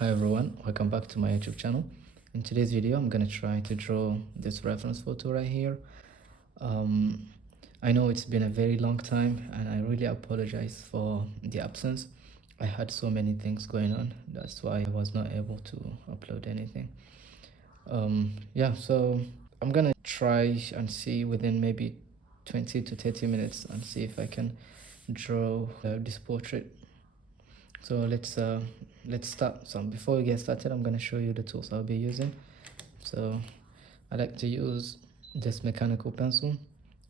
Hi everyone, welcome back to my YouTube channel. In today's video, I'm gonna try to draw this reference photo right here. I know it's been a very long time and I really apologize for the absence. I had so many things going on, that's why I was not able to upload anything. Yeah, so I'm gonna try and see within maybe 20 to 30 minutes and see if I can draw this portrait. So let's start. So before we get started, I'm going to show you the tools I'll be using. So I like to use this mechanical pencil.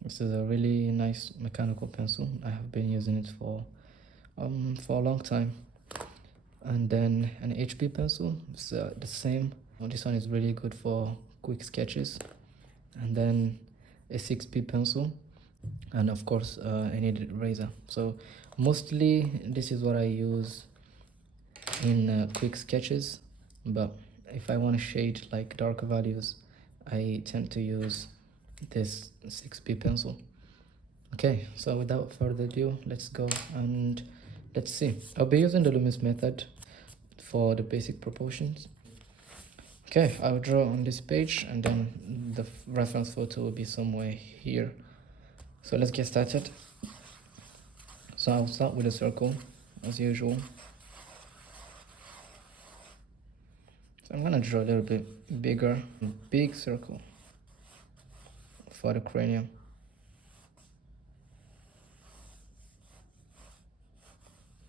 This is a really nice mechanical pencil. I have been using it for a long time. And then an HB pencil. It's the same. This one is really good for quick sketches. And then a 6B pencil, and of course I need a razor. So mostly this is what I use in quick sketches, but if I want to shade like darker values, I tend to use this 6B pencil. Okay, so without further ado, let's go and let's see. I'll be using the Loomis method for the basic proportions. Okay, I'll draw on this page and then the reference photo will be somewhere here. So let's get started. So I'll start with a circle as usual. So I'm gonna draw a little bit bigger, big circle for the cranium.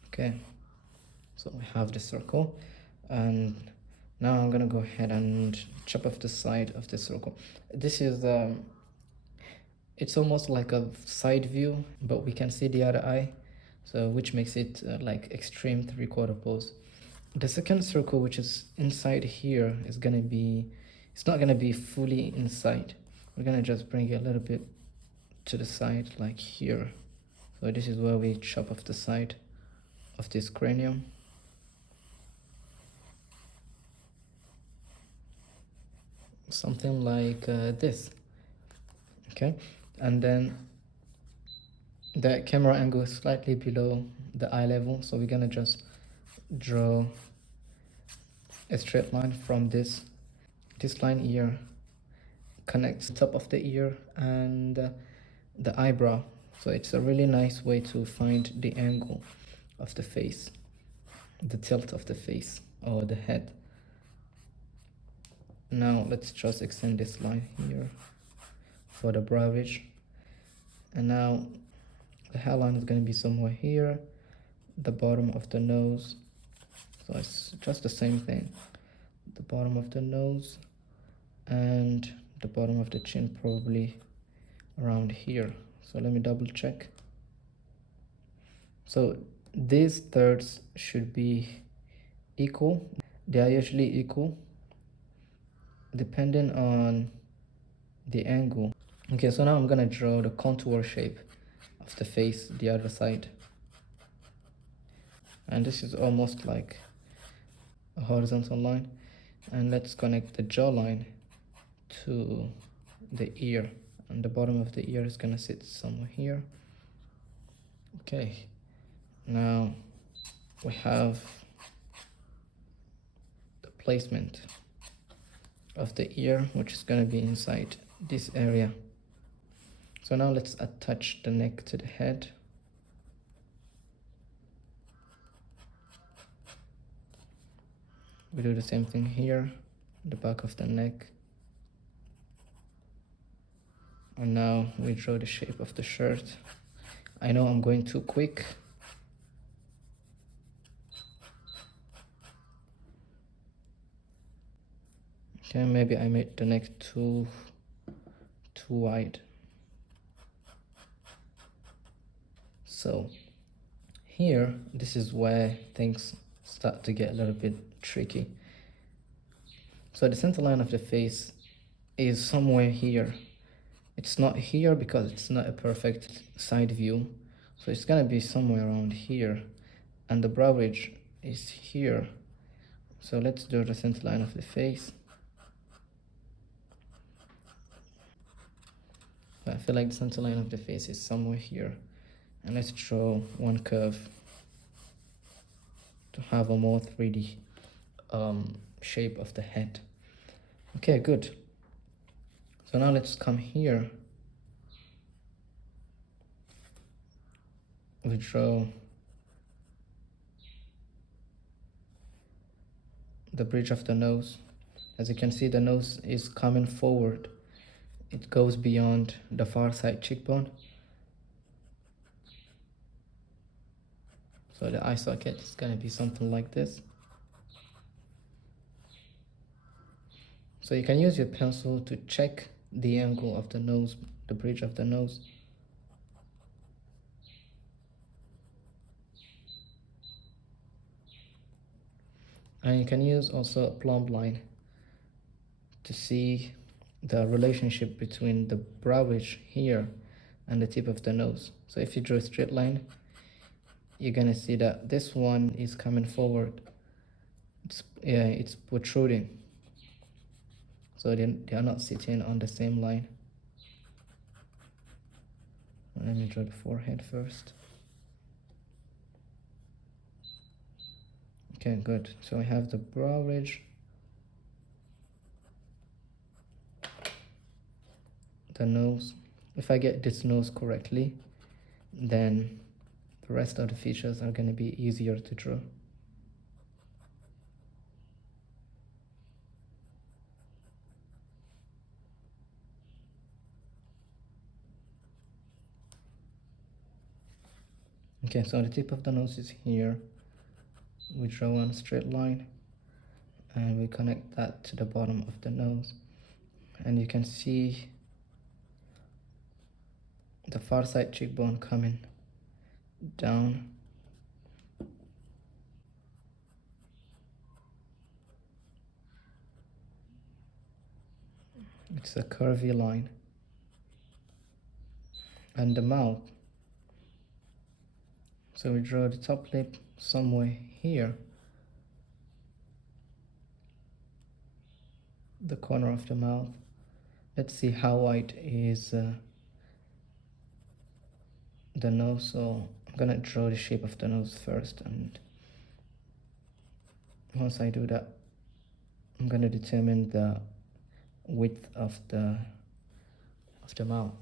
Okay, so we have the circle, and now I'm gonna go ahead and chop off the side of the circle. This is it's almost like a side view, but we can see the other eye, so which makes it like extreme 3/4 pose. The second circle, which is inside here, is gonna be, it's not gonna be fully inside. We're gonna just bring it a little bit to the side, like here. So this is where we chop off the side of this cranium. Something like this. Okay, and then the camera angle is slightly below the eye level, so we're gonna just draw a straight line from this line here connects the top of the ear and the eyebrow. So it's a really nice way to find the angle of the face, the tilt of the face or the head. Now let's just extend this line here for the brow ridge, and now the hairline is going to be somewhere here, the bottom of the nose. So it's just the same thing, the bottom of the nose and the bottom of the chin, probably around here. So let me double check. So these thirds should be equal. They are usually equal depending on the angle. Okay, so now I'm gonna draw the contour shape of the face, the other side. And this is almost like a horizontal line. And let's connect the jawline to the ear, and the bottom of the ear is gonna sit somewhere here. Okay, now we have the placement of the ear, which is gonna be inside this area. So now let's attach the neck to the head. We do the same thing here, the back of the neck. And now we draw the shape of the shirt. I know I'm going too quick. Okay, maybe I made the neck too wide. So here, this is where things start to get a little bit tricky. So the center line of the face is somewhere here. It's not here because it's not a perfect side view. So it's gonna be somewhere around here. And the brow ridge is here. So let's draw the center line of the face. I feel like the center line of the face is somewhere here. And let's draw one curve to have a more 3D shape of the head. Okay, good. So now let's come here. We draw the bridge of the nose. As you can see, the nose is coming forward. It goes beyond the far side cheekbone. So the eye socket is going to be something like this. So you can use your pencil to check the angle of the nose, the bridge of the nose. And you can use also a plumb line to see the relationship between the brow ridge here and the tip of the nose. So if you draw a straight line, you're gonna see that this one is coming forward. It's protruding. So they are not sitting on the same line. Let me draw the forehead first. Okay, good. So I have the brow ridge, the nose. If I get this nose correctly, then the rest of the features are going to be easier to draw. Okay, so the tip of the nose is here. We draw one straight line and we connect that to the bottom of the nose. And you can see the far side cheekbone coming down. It's a curvy line. And the mouth. So we draw the top lip somewhere here. The corner of the mouth. Let's see how wide is the nose. So I'm gonna draw the shape of the nose first, and once I do that, I'm gonna determine the width of the mouth.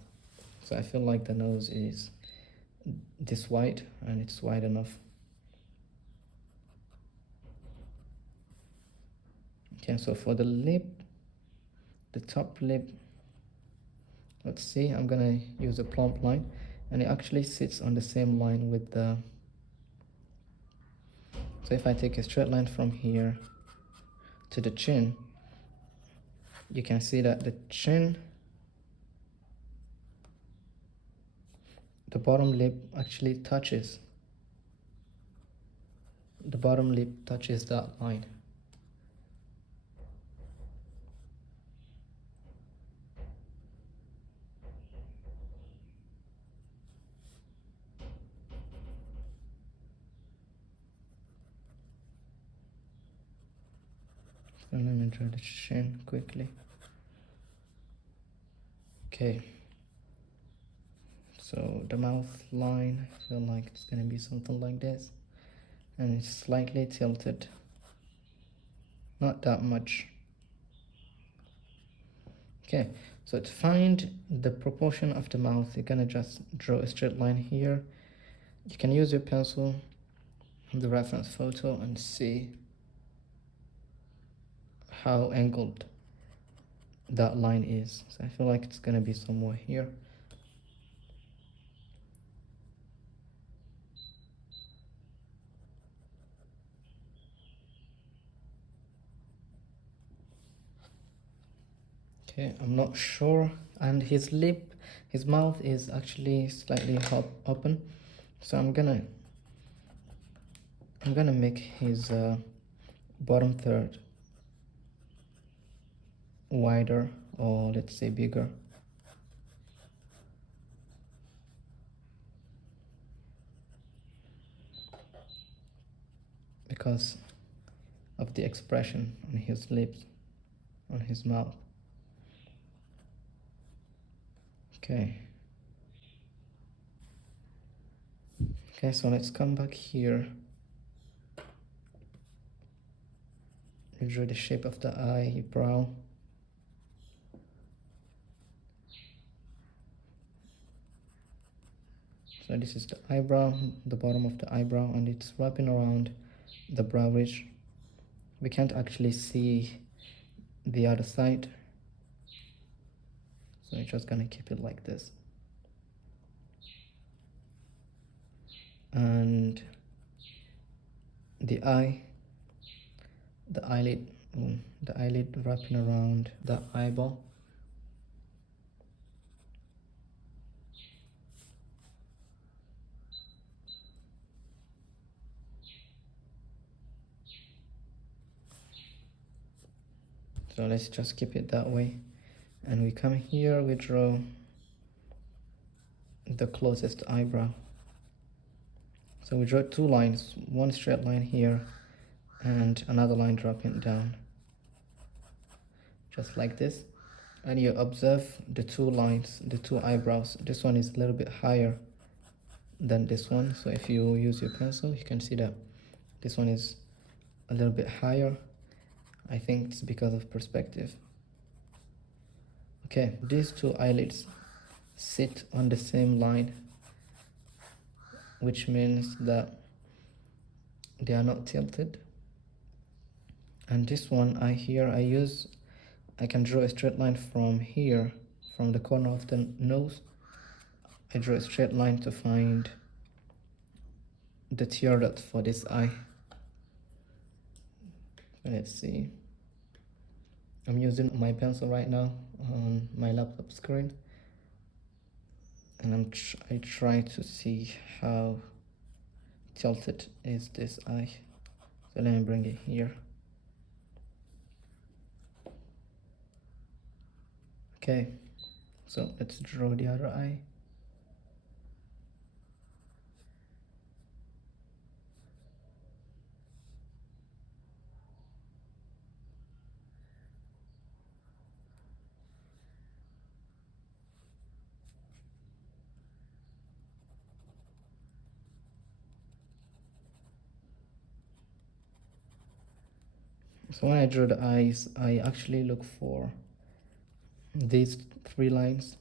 So I feel like the nose is this wide, and it's wide enough. Okay, so for the lip, the top lip, let's see, I'm gonna use a plumb line, and it actually sits on the same line with the, so if I take a straight line from here to the chin, you can see that the chin, the bottom lip actually touches. The bottom lip touches that line. So let me draw the chin quickly. Okay. So the mouth line, I feel like it's gonna be something like this. And it's slightly tilted. Not that much. Okay, so to find the proportion of the mouth, you're gonna just draw a straight line here. You can use your pencil, the reference photo, and see how angled that line is. So I feel like it's gonna be somewhere here. Okay, I'm not sure. And his lip, his mouth is actually slightly open. So I'm gonna make his bottom third wider, or let's say bigger. Because of the expression on his lips, on his mouth. Okay. Okay, so let's come back here. we draw the shape of the eyebrow. So this is the eyebrow, the bottom of the eyebrow, and it's wrapping around the brow ridge. We can't actually see the other side, so we're just gonna keep it like this. And the eyelid wrapping around the eyeball. So let's just keep it that way. And we come here, we draw the closest eyebrow. So we draw two lines, one straight line here and another line dropping down, just like this. And you observe the two lines, the two eyebrows. This one is a little bit higher than this one. So if you use your pencil, you can see that this one is a little bit higher. I think it's because of perspective. Okay, these two eyelids sit on the same line, which means that they are not tilted. And this one I can draw a straight line from here, from the corner of the nose. I draw a straight line to find the tear dot for this eye. Let's see. I'm using my pencil right now on my laptop screen, and I try to see how tilted is this eye. So let me bring it here. Okay, so let's draw the other eye. So when I draw the eyes, I actually look for these three lines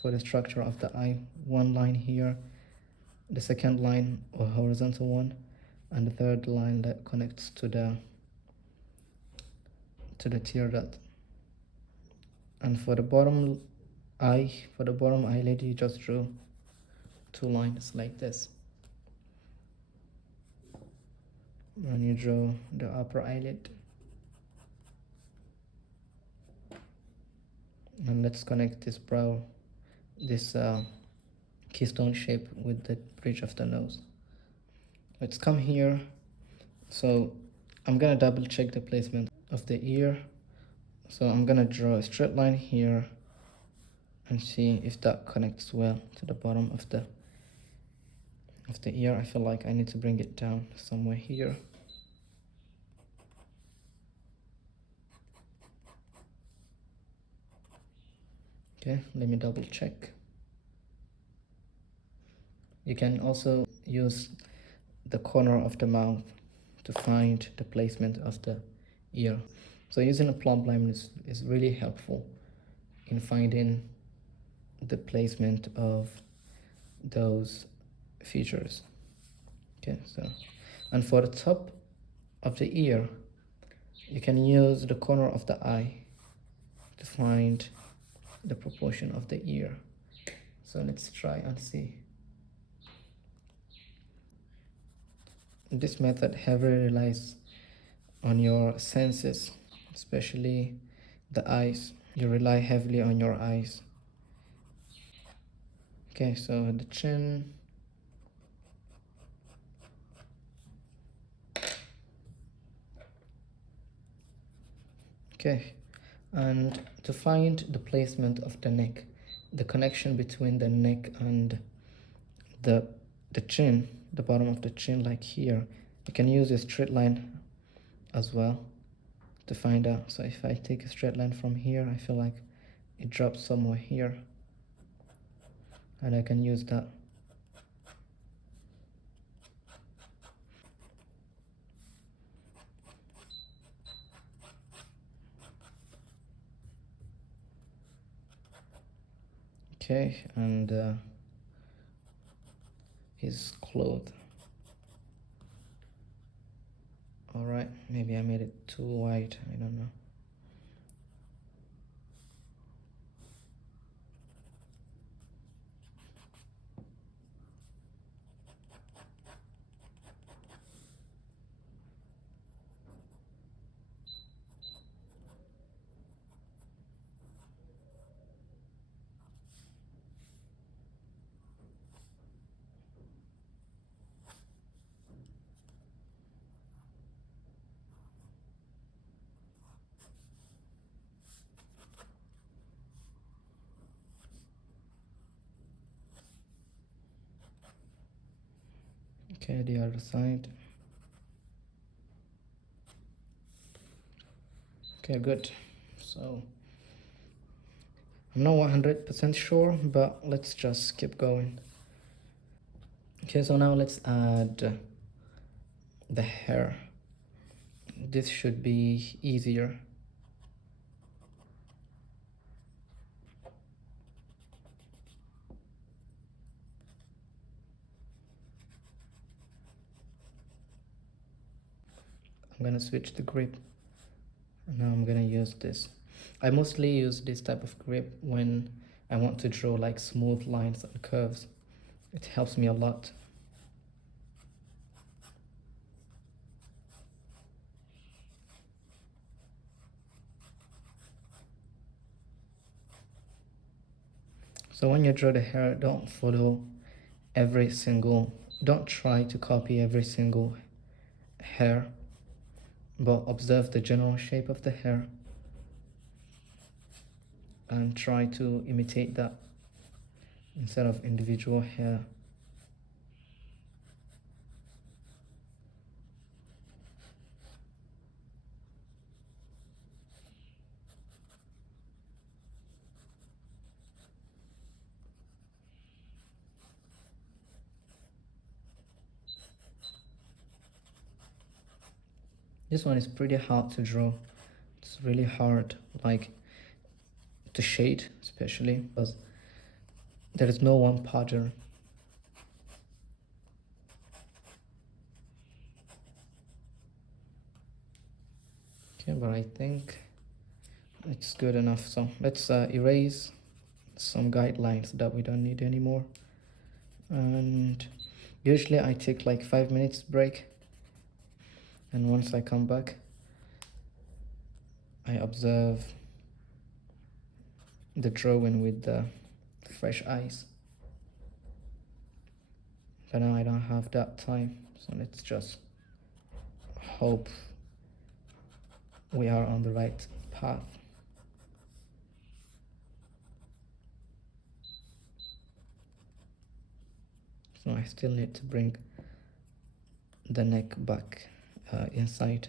for the structure of the eye. One line here, the second line or horizontal one, and the third line that connects to the tear dot. And for the bottom eyelid, you just draw two lines like this. And you draw the upper eyelid. And let's connect this brow, this keystone shape with the bridge of the nose. Let's come here. So I'm gonna double check the placement of the ear. So I'm gonna draw a straight line here and see if that connects well to the bottom of the ear. I feel like I need to bring it down somewhere here. Okay, let me double check. You can also use the corner of the mouth to find the placement of the ear. So using a plumb line is really helpful in finding the placement of those features. Okay, so, and for the top of the ear, you can use the corner of the eye to find the proportion of the ear. So let's try and see. This method heavily relies on your senses, especially the eyes. You rely heavily on your eyes. Okay, so the chin. Okay, and to find the placement of the neck, the connection between the neck and the chin, the bottom of the chin, like here, you can use a straight line as well to find out. So if I take a straight line from here, I feel like it drops somewhere here, and I can use that. Okay, and his clothes. All right, maybe I made it too wide, I don't know. Okay, the other side. Okay, good. So I'm not 100% sure, but let's just keep going. Okay, so now let's add the hair. This should be easier. I'm gonna switch the grip. Now I'm gonna use this. I mostly use this type of grip when I want to draw like smooth lines and curves. It helps me a lot. So when you draw the hair, don't try to copy every single hair, but observe the general shape of the hair and try to imitate that instead of individual hair. This one is pretty hard to draw. It's really hard, like to shade, especially because there is no one pattern. Okay, but I think it's good enough. So let's erase some guidelines that we don't need anymore. And usually I take like 5 minutes break, and once I come back I observe the drawing with the fresh eyes. But now I don't have that time, so let's just hope we are on the right path. So I still need to bring the neck back inside.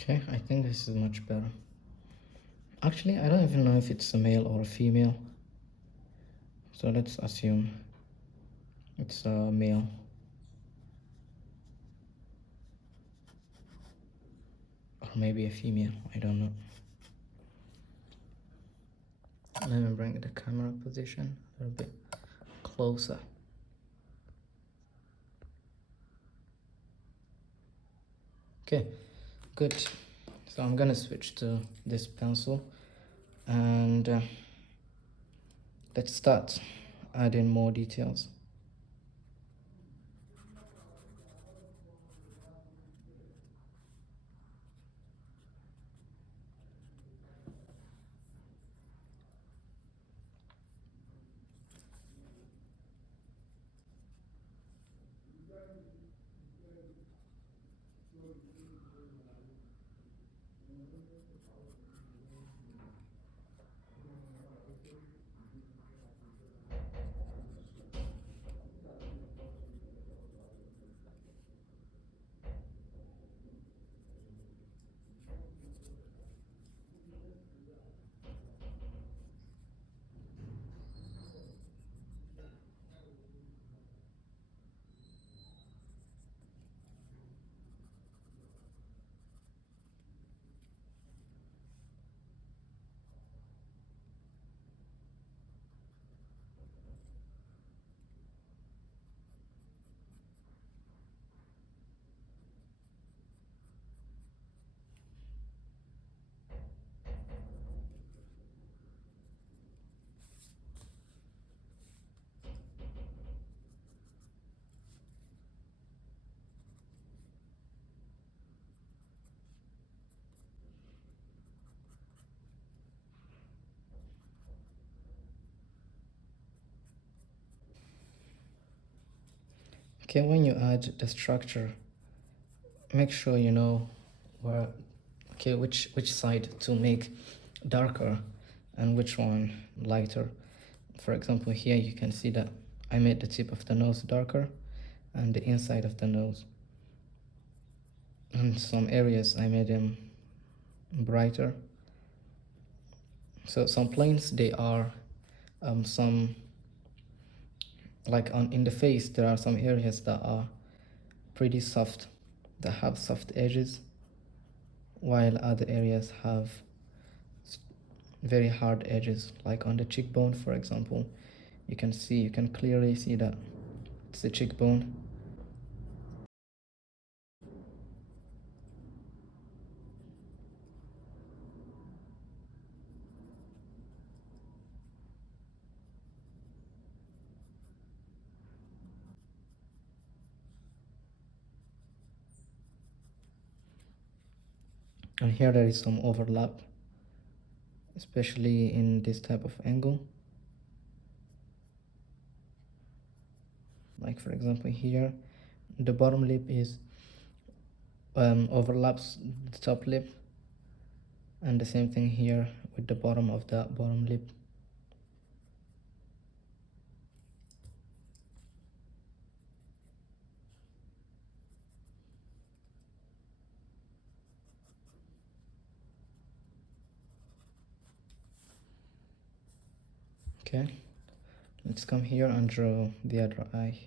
Okay, I think this is much better. Actually, I don't even know if it's a male or a female. So let's assume it's a male. Or maybe a female, I don't know. Let me bring the camera position a little bit closer. Okay, good. So I'm gonna switch to this pencil and let's start adding more details. Okay, when you add the structure, make sure you know where, okay, which side to make darker and which one lighter. For example, here you can see that I made the tip of the nose darker and the inside of the nose. And some areas I made them brighter. So some planes, they are some, like in the face, there are some areas that are pretty soft, that have soft edges, while other areas have very hard edges, like on the cheekbone, for example. You can clearly see that it's the cheekbone. And here there is some overlap, especially in this type of angle. Like for example here, the bottom lip is overlaps the top lip, and the same thing here with the bottom of the bottom lip. Okay, let's come here and draw the other eye.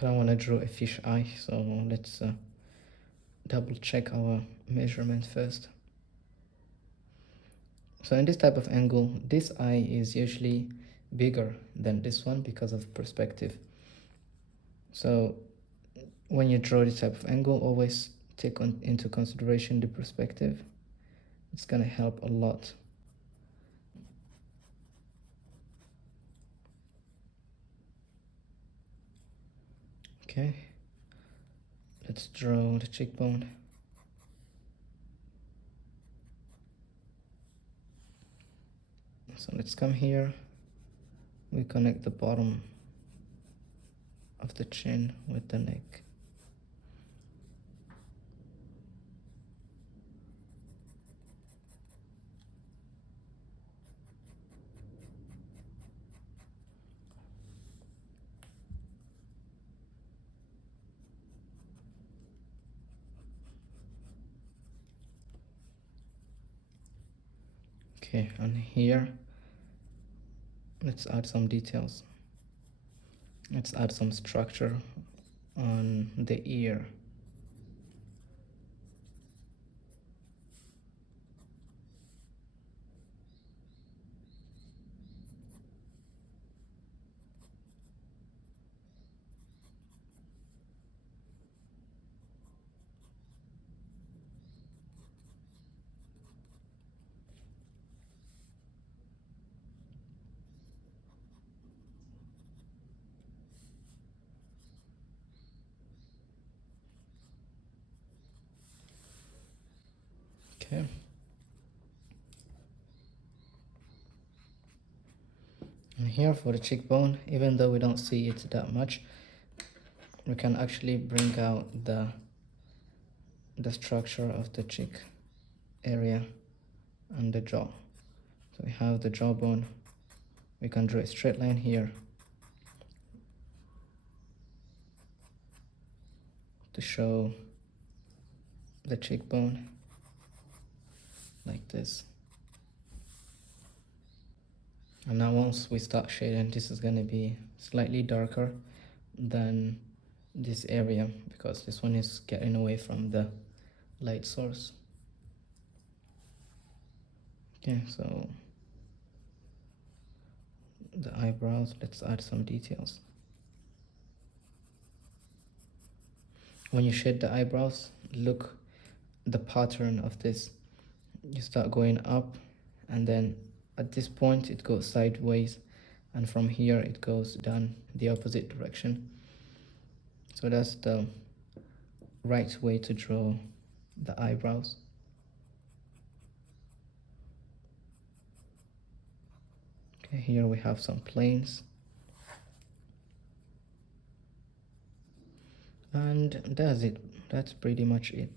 I don't want to draw a fish eye, so let's double check our measurement first. So in this type of angle, this eye is usually bigger than this one because of perspective. So when you draw this type of angle, always take into consideration the perspective. It's gonna help a lot. Okay, let's draw the cheekbone. So let's come here, we connect the bottom of the chin with the neck. Okay, and here, let's add some details. Let's add some structure on the ear. Okay. And here for the cheekbone, even though we don't see it that much, we can actually bring out the structure of the cheek area and the jaw. So we have the jawbone. We can draw a straight line here to show the cheekbone, like this. And now once we start shading, this is going to be slightly darker than this area because this one is getting away from the light source. Okay, so the eyebrows, let's add some details. when you shade the eyebrows, look the pattern of this. You start going up, and then at this point it goes sideways, and from here it goes down the opposite direction. So that's the right way to draw the eyebrows. Okay, here we have some planes, and that's it. That's pretty much it.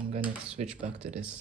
I'm gonna switch back to this.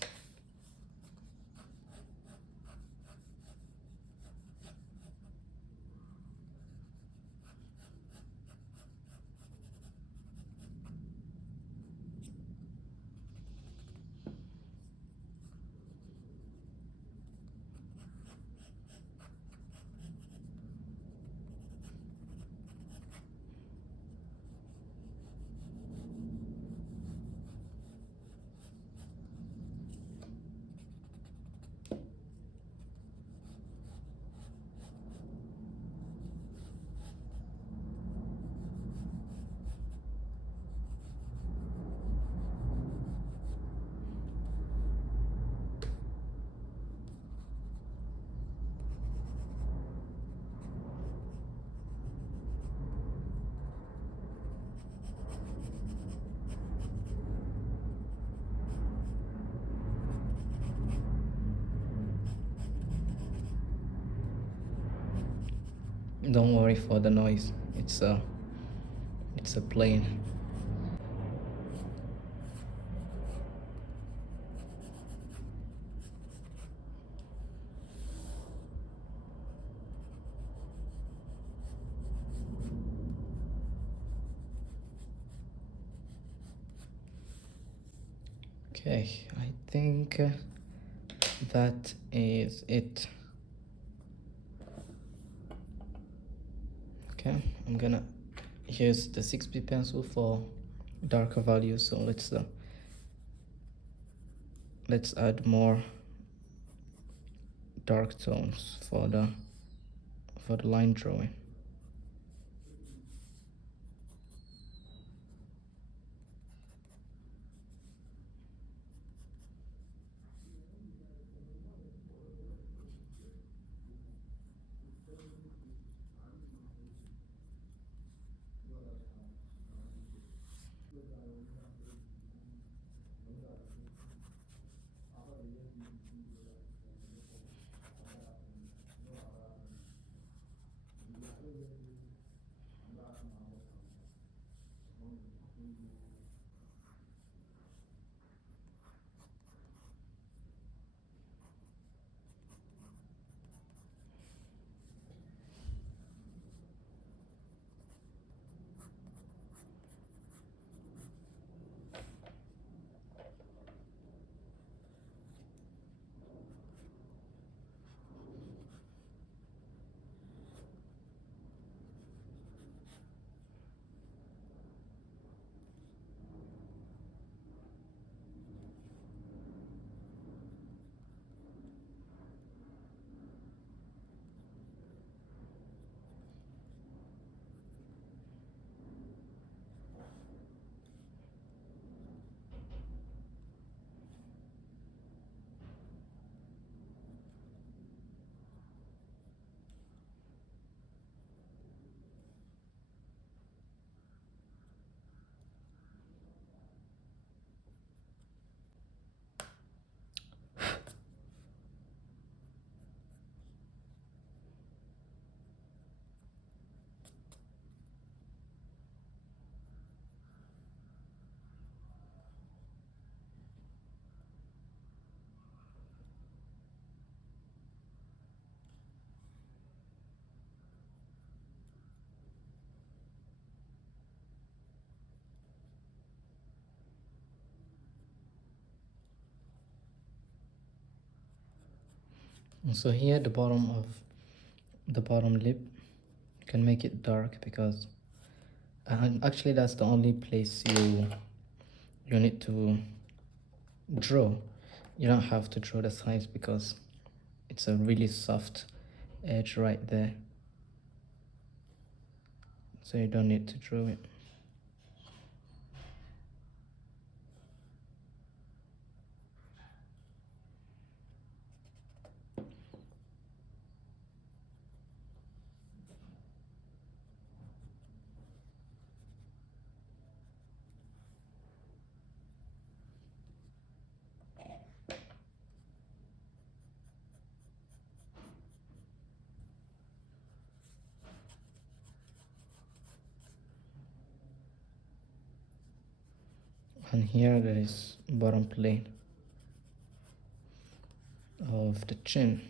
Don't worry for the noise. It's a plane. Okay, I think that is it. Okay, I'm gonna use the 6B pencil for darker values. So let's add more dark tones for the line drawing. So here the bottom of the bottom lip, you can make it dark because actually that's the only place you need to draw. You don't have to draw the sides because it's a really soft edge right there, so you don't need to draw it. And here there is bottom plane of the chin.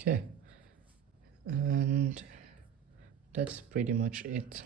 Okay, and that's pretty much it.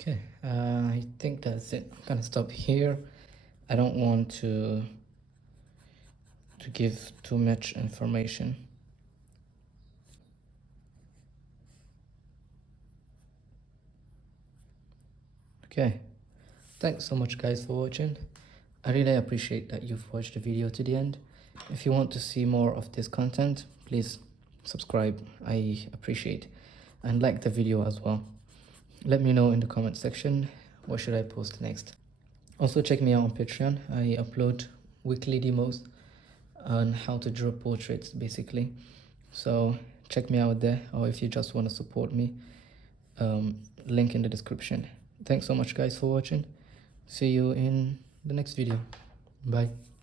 Okay, I think that's it. I'm gonna stop here. I don't want to give too much information. Okay, thanks so much guys for watching. I really appreciate that you've watched the video to the end. If you want to see more of this content, please subscribe. I appreciate, and like the video as well. Let me know in the comment section what should I post next. Also check me out on Patreon. I upload weekly demos on how to draw portraits basically, so check me out there, or if you just want to support me, link in the description. Thanks so much guys for watching. See you in the next video. Bye.